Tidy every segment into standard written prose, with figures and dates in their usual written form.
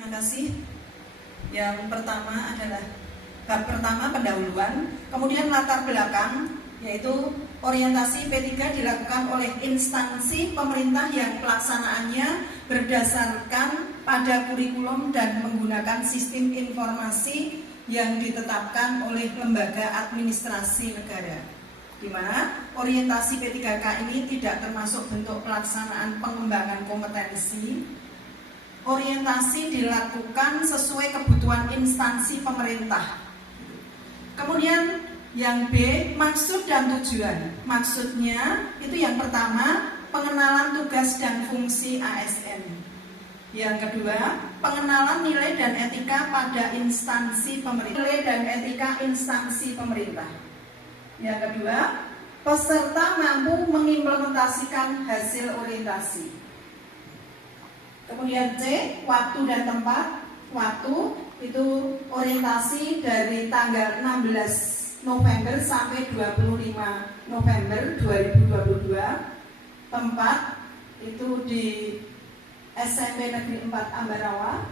Terima kasih. Yang pertama adalah bab pertama pendahuluan, kemudian latar belakang, yaitu orientasi P3 dilakukan oleh instansi pemerintah yang pelaksanaannya berdasarkan pada kurikulum dan menggunakan sistem informasi yang ditetapkan oleh lembaga administrasi negara, di mana orientasi P3K ini tidak termasuk bentuk pelaksanaan pengembangan kompetensi. Orientasi dilakukan sesuai kebutuhan instansi pemerintah. Kemudian yang B, maksud dan tujuan. Maksudnya itu yang pertama, pengenalan tugas dan fungsi ASN. Yang kedua, pengenalan nilai dan etika pada instansi pemerintah. Nilai dan etika instansi pemerintah. Yang kedua, peserta mampu mengimplementasikan hasil orientasi. Kemudian C, waktu dan tempat. Waktu itu orientasi dari tanggal 16 November sampai 25 November 2022. Tempat itu di SMP Negeri 4 Ambarawa.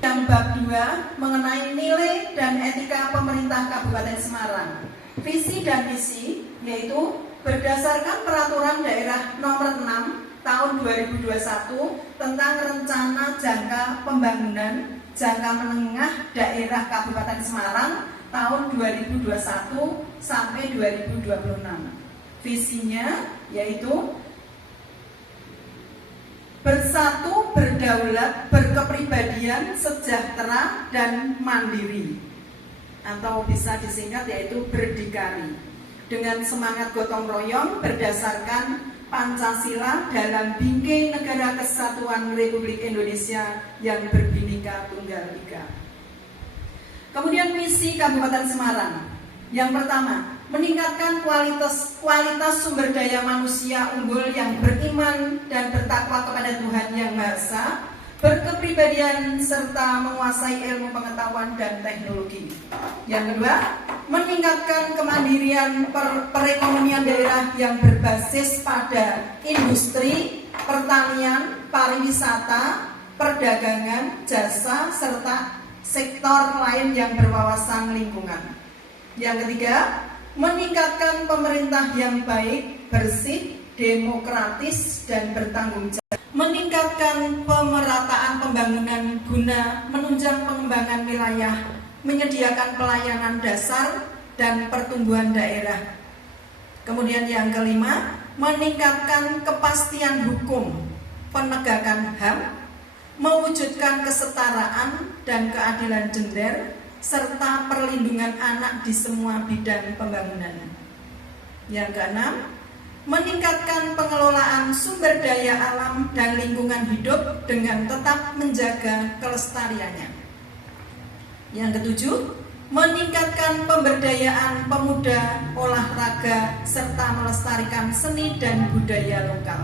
Yang bab 2 mengenai nilai dan etika pemerintah Kabupaten Semarang. Visi dan misi yaitu berdasarkan peraturan daerah nomor 6 tahun 2021 tentang rencana jangka pembangunan jangka menengah daerah Kabupaten Semarang tahun 2021 sampai 2026. Visinya yaitu bersatu, berdaulat, berkepribadian, sejahtera, dan mandiri, atau bisa disingkat yaitu berdikari, dengan semangat gotong royong berdasarkan Pancasila dalam Bingkai Negara Kesatuan Republik Indonesia yang berbhinneka tunggal ika. Kemudian misi Kabupaten Semarang. Yang pertama, meningkatkan kualitas sumber daya manusia unggul yang beriman dan bertakwa kepada Tuhan Yang Maha Esa, berkepribadian serta menguasai ilmu pengetahuan dan teknologi. Yang kedua, meningkatkan kemandirian perekonomian daerah yang berbasis pada industri, pertanian, pariwisata, perdagangan, jasa, serta sektor lain yang berwawasan lingkungan. Yang ketiga, meningkatkan pemerintah yang baik, bersih, demokratis, dan bertanggung jawab. Meningkatkan pemerataan pembangunan guna menunjang pengembangan wilayah, menyediakan pelayanan dasar dan pertumbuhan daerah. Kemudian yang kelima, meningkatkan kepastian hukum, penegakan HAM, mewujudkan kesetaraan dan keadilan gender, serta perlindungan anak di semua bidang pembangunan. Yang keenam, meningkatkan pengelolaan sumber daya alam dan lingkungan hidup dengan tetap menjaga kelestariannya. Yang ketujuh, meningkatkan pemberdayaan pemuda, olahraga, serta melestarikan seni dan budaya lokal.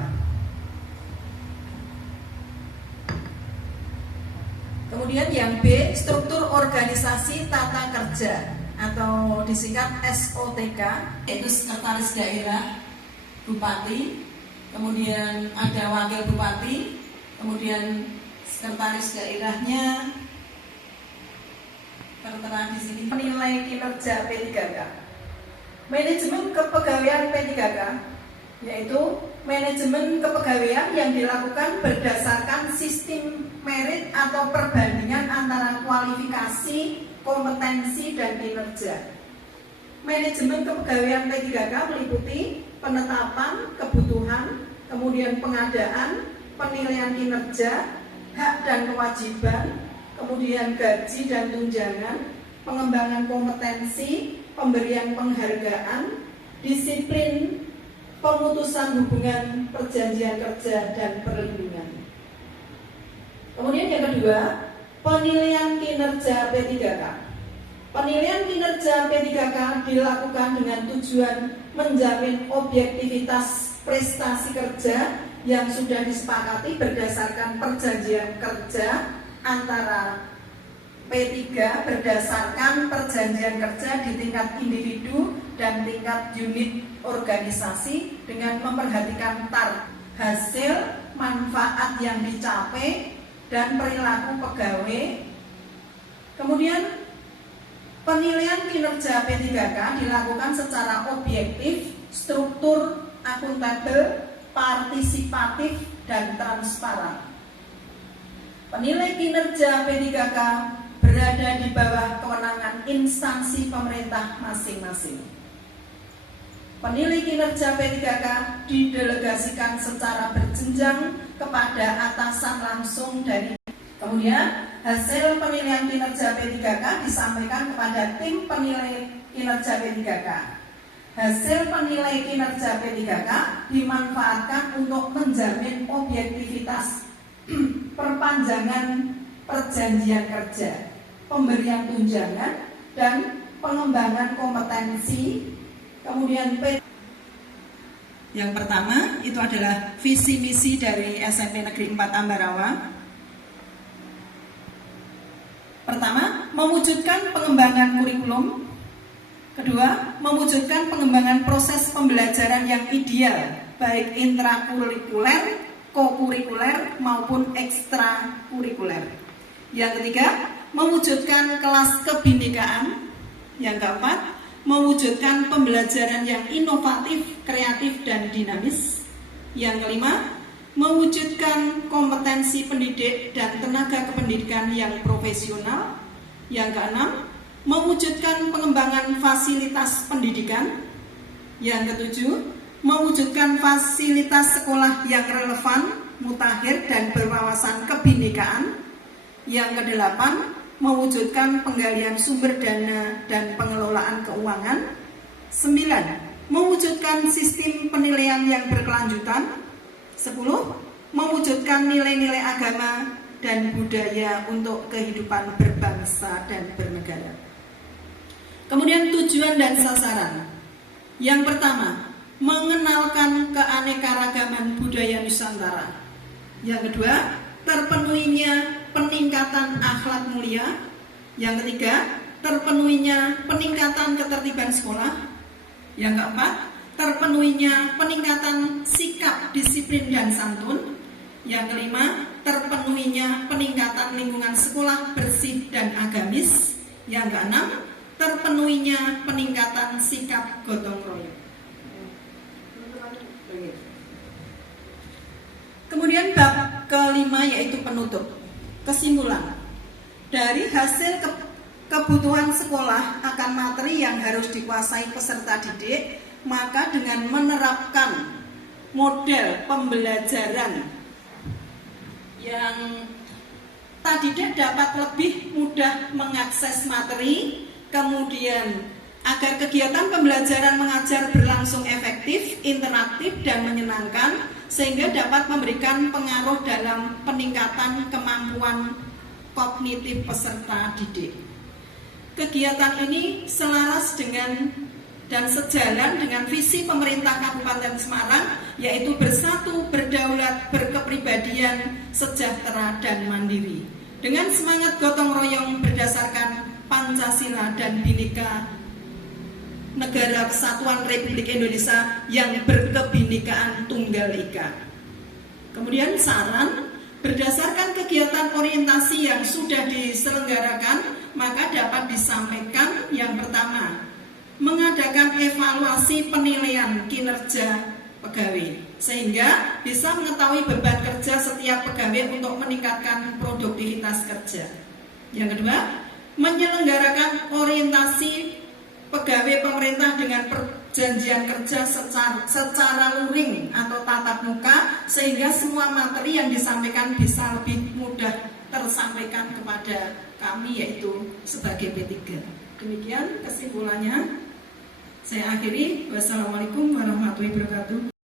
Kemudian yang B, struktur organisasi tata kerja atau disingkat SOTK, yaitu sekretaris daerah, bupati, kemudian ada wakil bupati, kemudian sekretaris daerahnya tertera di sini. Menilai kinerja P3K. Manajemen kepegawaian P3K yaitu manajemen kepegawaian yang dilakukan berdasarkan sistem merit atau perbandingan antara kualifikasi, kompetensi, dan kinerja. Manajemen kepegawaian P3K meliputi penetapan kebutuhan, kemudian pengadaan, penilaian kinerja, hak dan kewajiban, kemudian gaji dan tunjangan, pengembangan kompetensi, pemberian penghargaan, disiplin, pemutusan hubungan perjanjian kerja, dan perlindungan. Kemudian yang kedua, penilaian kinerja P3K. Penilaian kinerja P3K dilakukan dengan tujuan menjamin objektivitas prestasi kerja yang sudah disepakati berdasarkan perjanjian kerja antara P3 berdasarkan perjanjian kerja di tingkat individu dan tingkat unit organisasi dengan memperhatikan hasil, manfaat yang dicapai, dan perilaku pegawai. Kemudian penilaian kinerja P3K dilakukan secara objektif, struktur, akuntabel, partisipatif, dan transparan. Penilai kinerja P3K berada di bawah kewenangan instansi pemerintah masing-masing. Penilai kinerja P3K didelegasikan secara berjenjang kepada atasan langsung dari. Kemudian hasil penilaian kinerja P3K disampaikan kepada tim penilai kinerja P3K. Hasil penilai kinerja P3K dimanfaatkan untuk menjamin objektivitas, perpanjangan perjanjian kerja, pemberian tunjangan, dan pengembangan kompetensi. Kemudian yang pertama itu adalah visi misi dari SMP Negeri 4 Ambarawa. Pertama, mewujudkan pengembangan kurikulum. Kedua, mewujudkan pengembangan proses pembelajaran yang ideal, baik intrakurikuler, kokurikuler maupun ekstrakurikuler. Yang ketiga, mewujudkan kelas kebinekaan. Yang keempat, mewujudkan pembelajaran yang inovatif, kreatif, dan dinamis. Yang kelima, mewujudkan kompetensi pendidik dan tenaga kependidikan yang profesional. Yang keenam, mewujudkan pengembangan fasilitas pendidikan. Yang ketujuh, mewujudkan fasilitas sekolah yang relevan, mutakhir, dan berwawasan kebinekaan. Yang kedelapan, mewujudkan penggalian sumber dana dan pengelolaan keuangan. 9. Mewujudkan sistem penilaian yang berkelanjutan. 10. Mewujudkan nilai-nilai agama dan budaya untuk kehidupan berbangsa dan bernegara. Kemudian tujuan dan sasaran. Yang pertama, mengenalkan keanekaragaman budaya Nusantara. Yang kedua, terpenuhinya peningkatan akhlak mulia. Yang ketiga, terpenuhinya peningkatan ketertiban sekolah. Yang keempat, terpenuhinya peningkatan sikap disiplin dan santun. Yang kelima, terpenuhinya peningkatan lingkungan sekolah bersih dan agamis. Yang keenam, terpenuhinya peningkatan sikap gotong royong. Kemudian bab kelima yaitu penutup. Kesimpulan. Dari hasil kebutuhan sekolah akan materi yang harus dikuasai peserta didik, maka dengan menerapkan model pembelajaran yang tadi dapat lebih mudah mengakses materi, kemudian agar kegiatan pembelajaran mengajar berlangsung efektif, interaktif, dan menyenangkan, sehingga dapat memberikan pengaruh dalam peningkatan kemampuan kognitif peserta didik. Kegiatan ini selaras dengan dan sejalan dengan visi pemerintah Kabupaten Semarang, yaitu bersatu, berdaulat, berkepribadian, sejahtera, dan mandiri. Dengan semangat gotong royong berdasarkan Pancasila dan Bhinneka Negara Kesatuan Republik Indonesia yang berkebinekaan Tunggal Ika. Kemudian saran, berdasarkan kegiatan orientasi yang sudah diselenggarakan, maka dapat disampaikan yang pertama, mengadakan evaluasi penilaian kinerja pegawai, sehingga bisa mengetahui beban kerja setiap pegawai untuk meningkatkan produktivitas kerja. Yang kedua, menyelenggarakan orientasi pegawai pemerintah dengan perjanjian kerja secara luring atau tatap muka, sehingga semua materi yang disampaikan bisa lebih mudah tersampaikan kepada kami, yaitu sebagai P3. Demikian kesimpulannya. Saya akhiri. Wassalamualaikum warahmatullahi wabarakatuh.